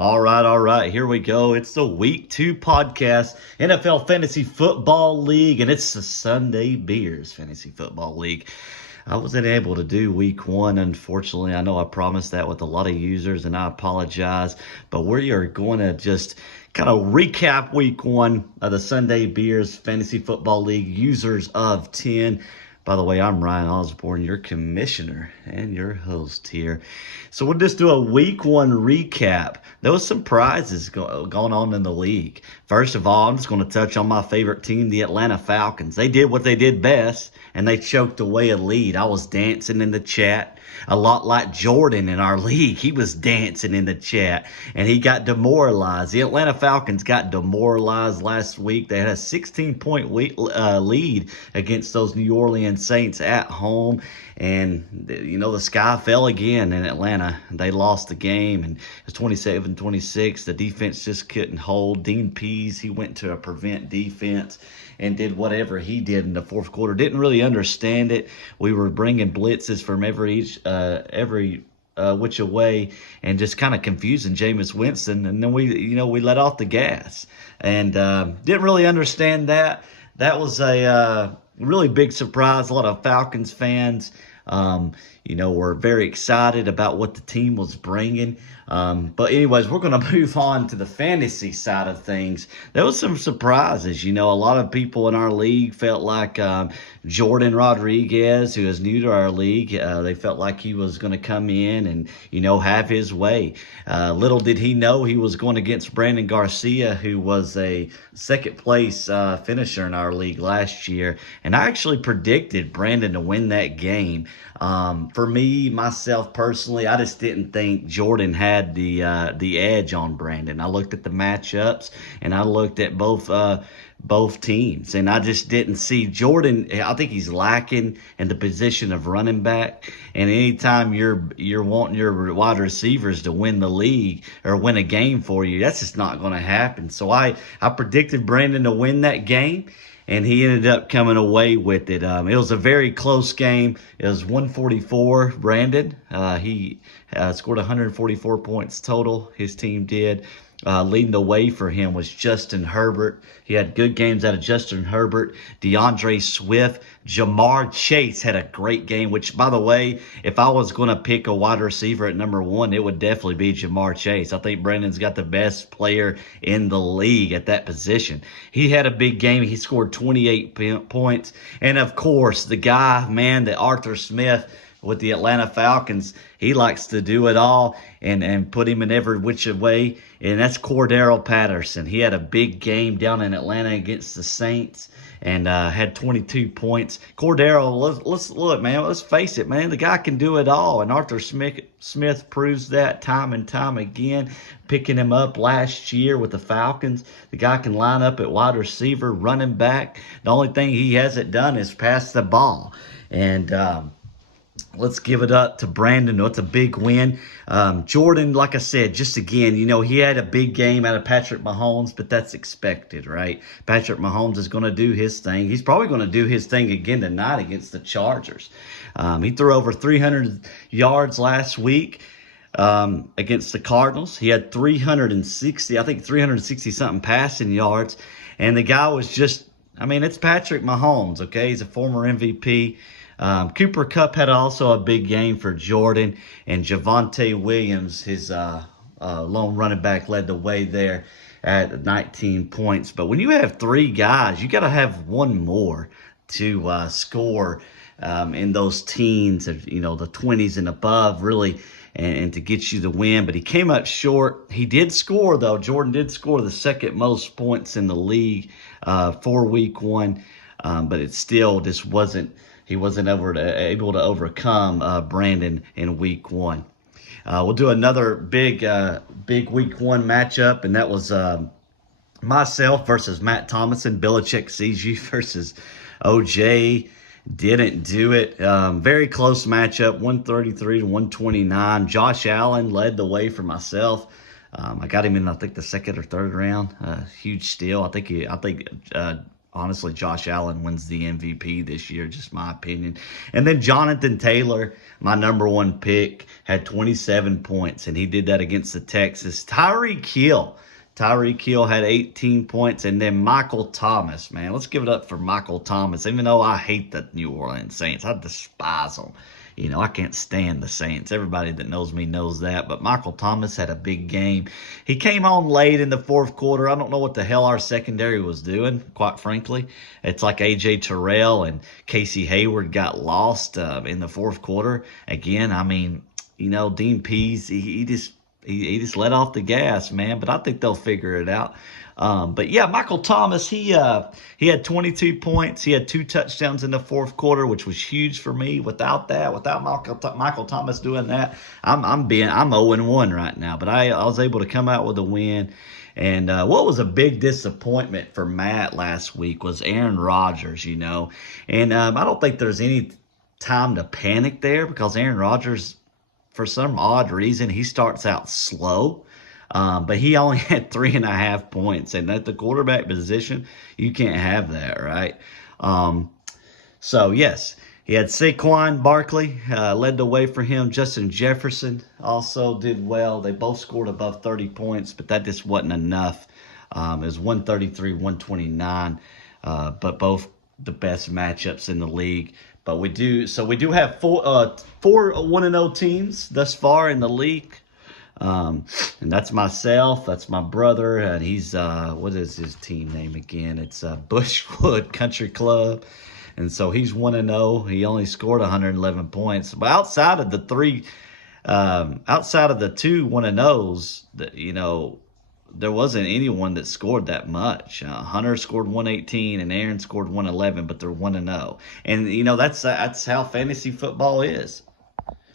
All right. Here we go. It's the Week 2 podcast, NFL Fantasy Football League, and it's the Sunday Beers Fantasy Football League. I wasn't able to do Week 1, unfortunately. I know I promised that with a lot of users, and I apologize. But we are going to just kind of recap Week 1 of the Sunday Beers Fantasy Football League users of 10. By the way, I'm Ryan Osborne, your commissioner and your host here. So we'll just do a Week 1 recap. There was some prizes going on in the league. First of all, I'm just going to touch on my favorite team, the Atlanta Falcons. They did what they did best, and they choked away a lead. I was dancing in the chat, a lot like Jordan in our league. He was dancing in the chat, and he got demoralized. The Atlanta Falcons got demoralized last week. They had a 16-point lead against those New Orleans Saints at home. And, the sky fell again in Atlanta. They lost the game, and it was 27-26. The defense just couldn't hold. Dean Pease, he went to a prevent defense and did whatever he did in the fourth quarter. Didn't really understand it. We were bringing blitzes from every which away and just kind of confusing Jameis Winston. And then we let off the gas and didn't really understand that. That was a really big surprise. A lot of Falcons fans, were very excited about what the team was bringing. But anyways, we're going to move on to the fantasy side of things. There was some surprises. A lot of people in our league felt like Jordan Rodriguez, who is new to our league, they felt like he was going to come in and, have his way. Little did he know he was going against Brandon Garcia, who was a second place finisher in our league last year. And I actually predicted Brandon to win that game. For me, myself personally, I just didn't think Jordan had the edge on Brandon. I looked at the matchups and I looked at both teams, and I just didn't see Jordan. I think he's lacking in the position of running back. And anytime you're wanting your wide receivers to win the league or win a game for you, that's just not going to happen. So I predicted Brandon to win that game, and he ended up coming away with it. It was a very close game. It was 144, Brandon. He scored 144 points total. His team did. Leading the way for him was Justin Herbert. He had good games out of Justin Herbert, DeAndre Swift. Jamar Chase had a great game, which, by the way, if I was going to pick a wide receiver at number 1, it would definitely be Jamar Chase. I think Brandon's got the best player in the league at that position. He had a big game. He scored 28 points. And, of course, the guy, that Arthur Smith with the Atlanta Falcons, he likes to do it all and put him in every which way, and that's Cordero Patterson. He had a big game down in Atlanta against the Saints and had 22 points. Cordero, let's look, man. Let's face it, man. The guy can do it all, and Arthur Smith proves that time and time again, picking him up last year with the Falcons. The guy can line up at wide receiver, running back. The only thing he hasn't done is pass the ball, and let's give it up to Brandon. It's a big win. Jordan, like I said, just again, he had a big game out of Patrick Mahomes, but that's expected, right? Patrick Mahomes is going to do his thing. He's probably going to do his thing again tonight against the Chargers. He threw over 300 yards last week against the Cardinals. He had 360-something passing yards. And the guy was just, it's Patrick Mahomes, okay? He's a former MVP. Cooper Kupp had also a big game for Jordan, and Javonte Williams, his lone running back, led the way there at 19 points. But when you have three guys, you got to have one more to score in those teens, the 20s and above, really, and to get you the win. But he came up short. He did score, though. Jordan did score the second most points in the league for Week 1, but it still just wasn't. He wasn't able to overcome Brandon in Week 1. We'll do another big Week 1 matchup, and that was myself versus Matt Thomason. Belichick sees you versus OJ. Didn't do it. Very close matchup, 133-129. Josh Allen led the way for myself. I got him in, I think, the second or third round. Huge steal. I think honestly, Josh Allen wins the MVP this year, just my opinion. And then Jonathan Taylor, my number one pick, had 27 points, and he did that against the Texans. Tyreek Hill had 18 points, and then Michael Thomas, man. Let's give it up for Michael Thomas. Even though I hate the New Orleans Saints, I despise them. I can't stand the Saints. Everybody that knows me knows that. But Michael Thomas had a big game. He came on late in the fourth quarter. I don't know what the hell our secondary was doing, quite frankly. It's like A.J. Terrell and Casey Hayward got lost in the fourth quarter. Again, I mean, Dean Pease, he just let off the gas, man. But I think they'll figure it out. But yeah, Michael Thomas, he had 22 points. He had 2 touchdowns in the fourth quarter, which was huge for me. Without Michael Thomas doing that, I'm 0-1 right now. But I was able to come out with a win. And what was a big disappointment for Matt last week was Aaron Rodgers, And I don't think there's any time to panic there because Aaron Rodgers, for some odd reason, he starts out slow. But he only had 3.5 points. And at the quarterback position, you can't have that, right? So, yes, he had Saquon Barkley led the way for him. Justin Jefferson also did well. They both scored above 30 points, but that just wasn't enough. It was 133-129, but both the best matchups in the league. But we do have four 1-0 teams thus far in the league. And that's myself, that's my brother, and he's, what is his team name again? It's Bushwood Country Club. And so he's 1-0. He only scored 111 points. But outside of the two 1-0s, there wasn't anyone that scored that much. Hunter scored 118 and Aaron scored 111, but they're 1-0. And, that's how fantasy football is.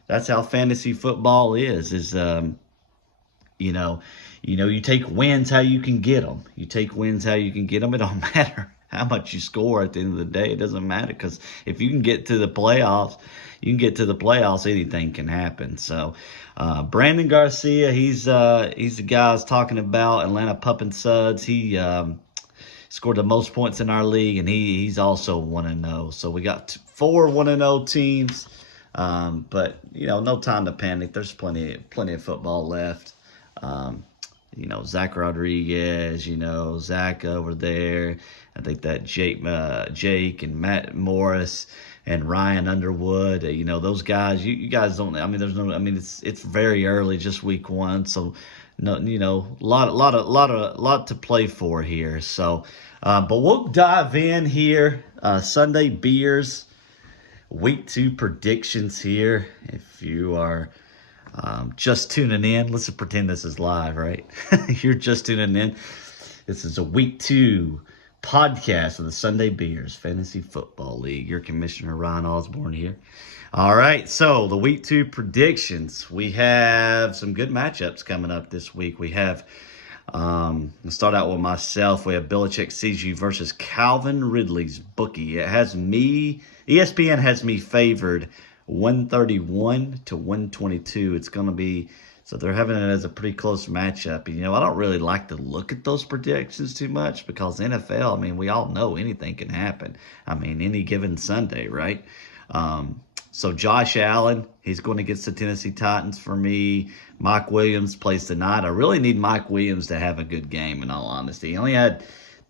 That's how fantasy football is you take wins how you can get them. You take wins how you can get them. It don't matter how much you score at the end of the day. It doesn't matter because if you can get to the playoffs, anything can happen. So Brandon Garcia, he's the guy I was talking about, Atlanta Pup and Suds. He scored the most points in our league, and he's also 1-0. So we got 4 1-0 teams. But no time to panic. There's plenty of football left. Zach Rodriguez, Zach over there. I think that Jake and Matt Morris and Ryan Underwood, those guys, you guys don't, it's very early, just week 1. So, lot to play for here. So, but we'll dive in here. Sunday Beers, week 2 predictions here. If you are just tuning in, let's pretend this is live, right? You're just tuning in. This is a week 2 podcast of the Sunday Beers Fantasy Football League. Your commissioner, Ryan Osborne, here. All right, so the week 2 predictions. We have some good matchups coming up this week. We have, let's start out with myself. We have Belichick CG versus Calvin Ridley's bookie. It has me, ESPN has me favored 131-122. It's going to be, so they're having it as a pretty close matchup. I don't really like to look at those predictions too much because NFL, we all know anything can happen. Any given Sunday, right? So Josh Allen, he's going against the Tennessee Titans for me. Mike Williams plays tonight. I really need Mike Williams to have a good game, in all honesty. He only had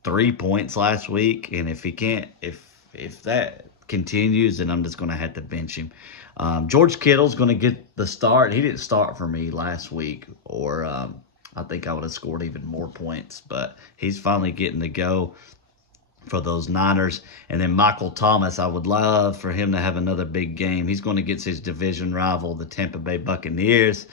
3 points last week, and if he can't, if that continues, then I'm just going to have to bench him. George Kittle's going to get the start. He didn't start for me last week, or I think I would have scored even more points, but he's finally getting to go for those Niners. And then Michael Thomas, I would love for him to have another big game. He's going to get his division rival, the Tampa Bay Buccaneers.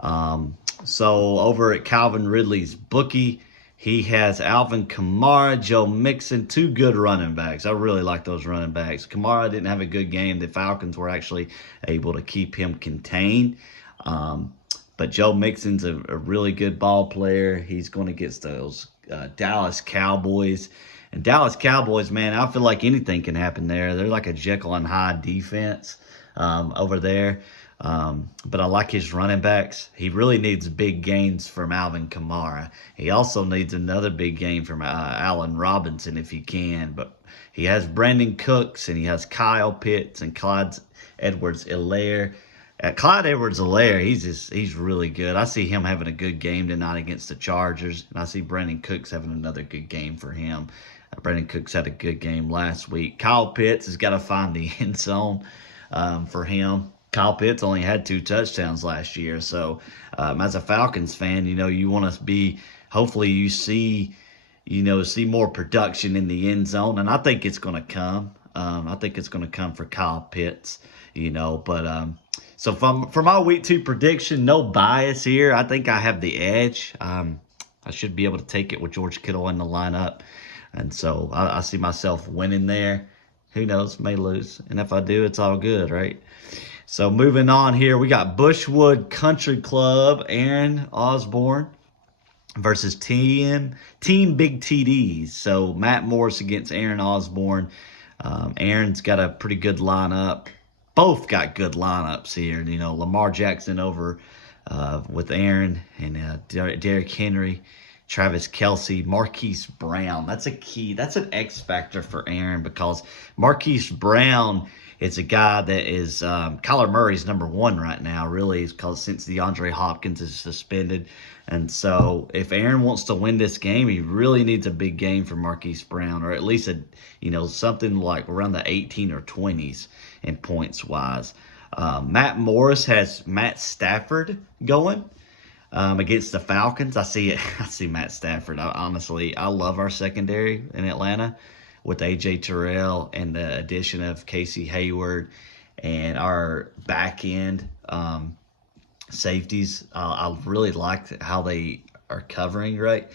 So over at Calvin Ridley's bookie, he has Alvin Kamara, Joe Mixon, 2 good running backs. I really like those running backs. Kamara didn't have a good game. The Falcons were actually able to keep him contained. But Joe Mixon's a really good ball player. He's going to get those Dallas Cowboys. And Dallas Cowboys, man, I feel like anything can happen there. They're like a Jekyll and Hyde defense over there. But I like his running backs. He really needs big gains from Alvin Kamara. He also needs another big game from Allen Robinson if he can. But he has Brandon Cooks and he has Kyle Pitts and Clyde Edwards-Helaire. Clyde Edwards-Helaire, he's really good. I see him having a good game tonight against the Chargers, and I see Brandon Cooks having another good game for him. Brandon Cooks had a good game last week. Kyle Pitts has got to find the end zone for him. Kyle Pitts only had 2 touchdowns last year. So as a Falcons fan, you want to be, hopefully you see more production in the end zone. And I think it's going to come. I think it's going to come for Kyle Pitts, But so for my week 2 prediction, no bias here. I think I have the edge. I should be able to take it with George Kittle in the lineup. And so I see myself winning there. Who knows? May lose. And if I do, it's all good, right? So moving on here, we got Bushwood Country Club, Aaron Osborne versus Team Big TDs. So Matt Morris against Aaron Osborne. Aaron's got a pretty good lineup. Both got good lineups here. Lamar Jackson over with Aaron and Derrick Henry, Travis Kelce, Marquise Brown. That's a key. That's an X factor for Aaron because Marquise Brown is a guy that is Kyler Murray's number 1 right now, really, because since DeAndre Hopkins is suspended. And so if Aaron wants to win this game, he really needs a big game for Marquise Brown, or at least something like around the 18 or 20s in points wise. Matt Morris has Matt Stafford going against the Falcons. I see Matt Stafford. I love our secondary in Atlanta with A.J. Terrell and the addition of Casey Hayward and our back end safeties. I really like how they are covering, right?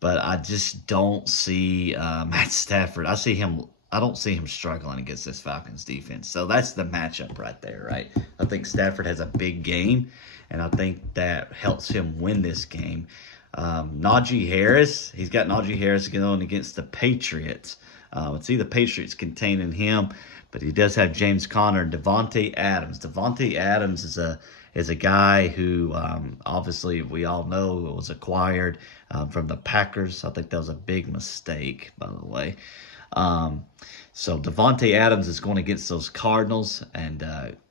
But I just don't see Matt Stafford. I don't see him struggling against this Falcons defense. So that's the matchup right there, right? I think Stafford has a big game, and I think that helps him win this game. Najee Harris, he's got Najee Harris going against the Patriots. Let's see the Patriots containing him, but he does have James Conner and Davante Adams. Davante Adams is a guy who obviously we all know was acquired from the Packers. I think that was a big mistake, by the way. So Davante Adams is going against those Cardinals, and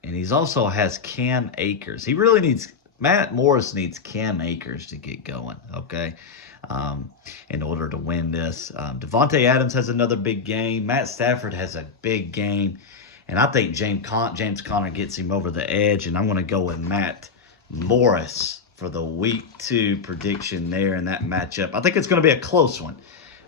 he's also has Cam Akers. Matt Morris needs Cam Akers to get going, okay, in order to win this. Davante Adams has another big game. Matt Stafford has a big game, and I think James Conner gets him over the edge, and I'm going to go with Matt Morris for the week 2 prediction there in that matchup. I think it's going to be a close one.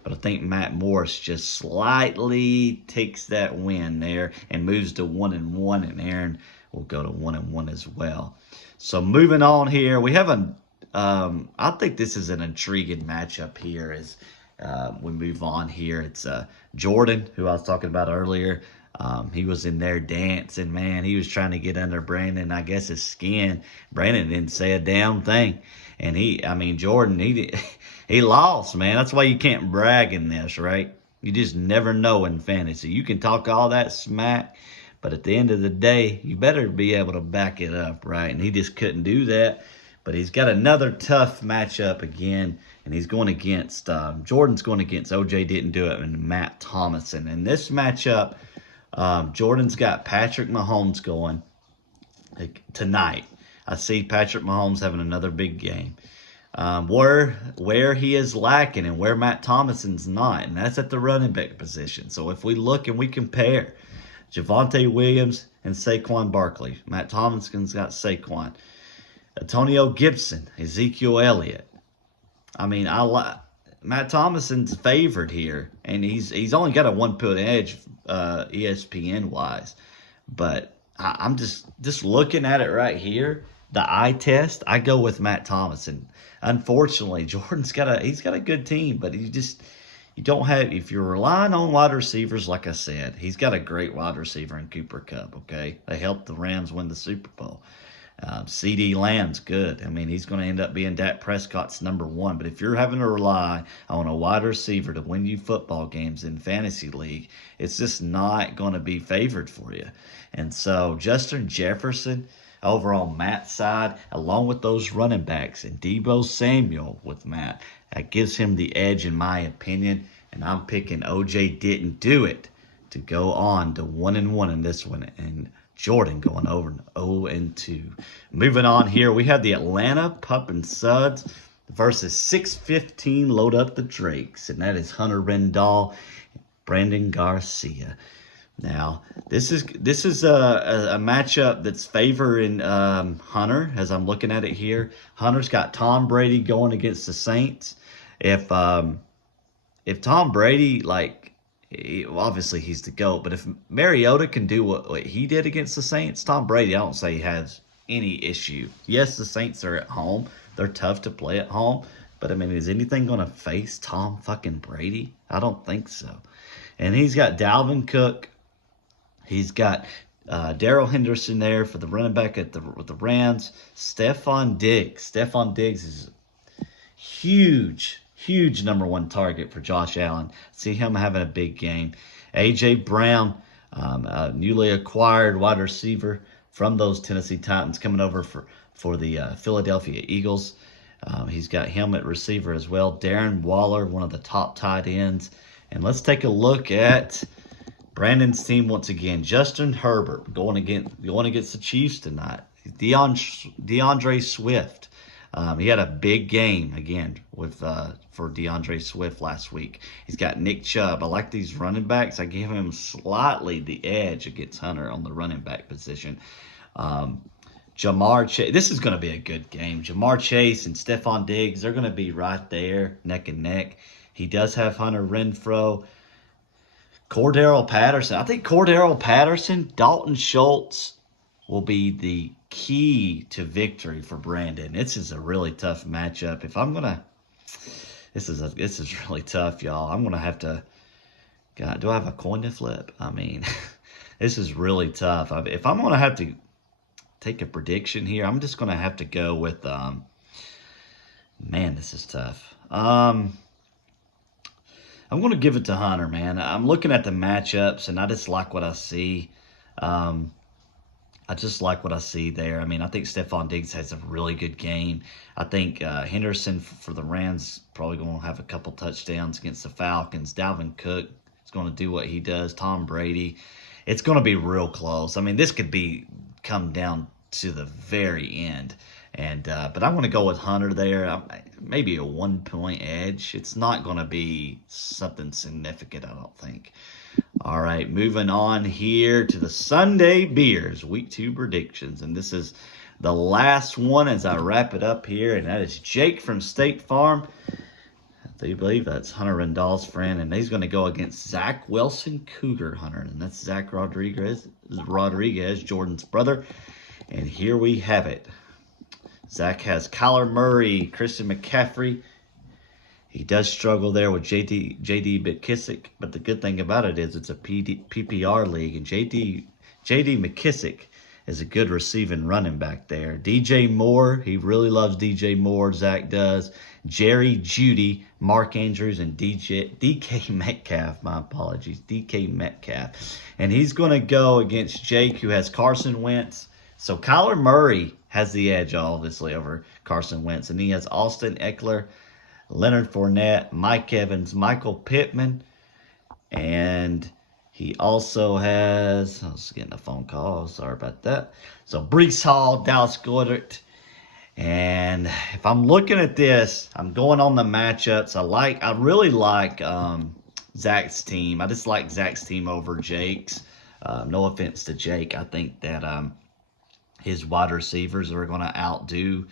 But I think Matt Morris just slightly takes that win there and moves to 1-1, and Aaron will go to 1-1 as well. So moving on here, we have I think this is an intriguing matchup here as we move on here. It's Jordan, who I was talking about earlier. He was in there dancing, man. He was trying to get under Brandon, I guess, his skin. Brandon didn't say a damn thing. And Jordan, he lost, man. That's why you can't brag in this, right? You just never know in fantasy. You can talk all that smack, but at the end of the day, you better be able to back it up, right? And he just couldn't do that. But he's got another tough matchup again, and he's going against, Jordan's going against O.J. didn't do it, and Matt Thomason. In this matchup, Jordan's got Patrick Mahomes going tonight. I see Patrick Mahomes having another big game. Where he is lacking and where Matt Thomason's not, and that's at the running back position. So if we look and we compare Javonte Williams and Saquon Barkley, Matt Thomason's got Saquon, Antonio Gibson, Ezekiel Elliott. Matt Thomason's favored here, and he's only got a 1-point edge ESPN wise, but I'm just looking at it right here. The eye test, I go with Matt Thomason. Unfortunately, Jordan's got a good team, but you don't have, if you're relying on wide receivers, like I said, he's got a great wide receiver in Cooper Kupp, okay? They helped the Rams win the Super Bowl. CeeDee Lamb's good. He's going to end up being Dak Prescott's number 1. But if you're having to rely on a wide receiver to win you football games in Fantasy League, it's just not going to be favored for you. And so Justin Jefferson, over on Matt's side, along with those running backs and Deebo Samuel with Matt. That gives him the edge, in my opinion. And I'm picking OJ didn't do it to go on to 1-1 in this one. And Jordan going over 0-2. Moving on here, we have the Atlanta Pup and Suds versus 615 Load Up the Drakes. And that is Hunter Rendahl, Brandon Garcia. Now, this is a matchup that's favoring Hunter, as I'm looking at it here. Hunter's got Tom Brady going against the Saints. If Tom Brady, obviously he's the GOAT, but if Mariota can do what he did against the Saints, Tom Brady, I don't say he has any issue. Yes, the Saints are at home. They're tough to play at home. But, I mean, is anything going to face Tom fucking Brady? I don't think so. And he's got Dalvin Cook. He's got Darrell Henderson there for the running back with the Rams. Stephon Diggs. Stephon Diggs is huge #1 target for Josh Allen. See him having a big game. A.J. Brown, newly acquired wide receiver from those Tennessee Titans, coming over for the Philadelphia Eagles. He's got him at receiver as well. Darren Waller, one of the top tight ends. And let's take a look at Brandon's team once again. Justin Herbert going against the Chiefs tonight. DeAndre Swift. He had a big game again for DeAndre Swift last week. He's got Nick Chubb. I like these running backs. I give him slightly the edge against Hunter on the running back position. Jamar Chase. This is going to be a good game. Jamar Chase and Stephon Diggs, they're going to be right there, neck and neck. He does have Hunter Renfrow. Cordero Patterson. I think Cordero Patterson, Dalton Schultz will be the key to victory for Brandon. This is a really tough matchup. This is really tough, y'all. I'm gonna have to. God, do I have a coin to flip? I mean, this is really tough. If I'm gonna have to take a prediction here, I'm just gonna have to go with. Man, this is tough. I'm going to give it to Hunter, man. I'm looking at the matchups, and I just like what I see. I just like what I see there. I mean, I think Stephon Diggs has a really good game. I think Henderson for the Rams probably going to have a couple touchdowns against the Falcons. Dalvin Cook is going to do what he does. Tom Brady. It's going to be real close. I mean, this could come down to the very end. But I'm going to go with Hunter there. Maybe a 1-point edge. It's not going to be something significant, I don't think. All right, moving on here to the Sunday Beers Week 2 predictions. And this is the last one as I wrap it up here. And that is Jake from State Farm. I do believe that's Hunter Rendahl's friend. And he's going to go against Zach Wilson, Cougar Hunter. And that's Zach Rodriguez, Jordan's brother. And here we have it. Zach has Kyler Murray, Christian McCaffrey. He does struggle there with J.D. McKissick, but the good thing about it is it's a PPR league, and J.D. McKissick is a good receiving running back there. DJ Moore, he really loves DJ Moore, Zach does. Jerry Jeudy, Mark Andrews, and DK Metcalf. My apologies, DK Metcalf. And he's going to go against Jake, who has Carson Wentz. So Kyler Murray has the edge, obviously, over Carson Wentz. And he has Austin Eckler, Leonard Fournette, Mike Evans, Michael Pittman. And he also has, I was getting a phone call, sorry about that. So Breece Hall, Dallas Goedert. And if I'm looking at this, I'm going on the matchups. I really like Zach's team. I just like Zach's team over Jake's. No offense to Jake. I think that his wide receivers are going to outdo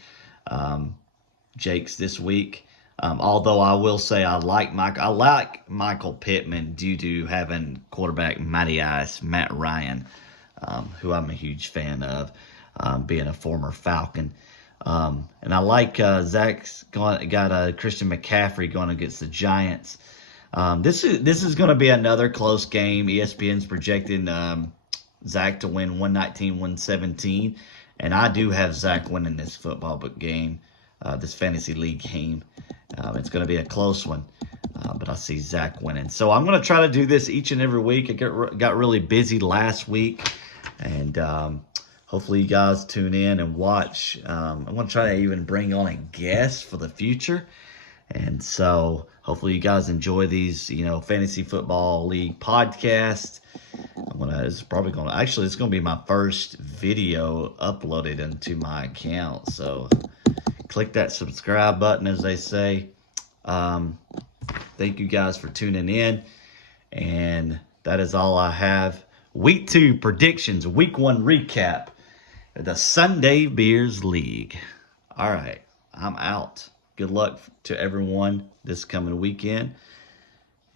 Jake's this week. Although I will say I like Michael Pittman due to having quarterback Matt Ryan, who I'm a huge fan of, being a former Falcon. And I like Zach's got Christian McCaffrey going against the Giants. This is going to be another close game. ESPN's projecting Zach to win 119-117, and I do have Zach winning this football game, this fantasy league game. It's going to be a close one, but I see Zach winning. So I'm going to try to do this each and every week. I got really busy last week, and hopefully you guys tune in and watch. I'm going to try to even bring on a guest for the future. And so hopefully you guys enjoy these, Fantasy Football League podcasts. It's going to be my first video uploaded into my account. So click that subscribe button, as they say. Thank you guys for tuning in. And that is all I have. Week 2 predictions, Week 1 recap of the Sunday Beers League. All right, I'm out. Good luck to everyone this coming weekend.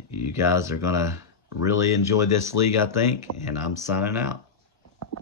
You guys are going to really enjoy this league, I think, and I'm signing out.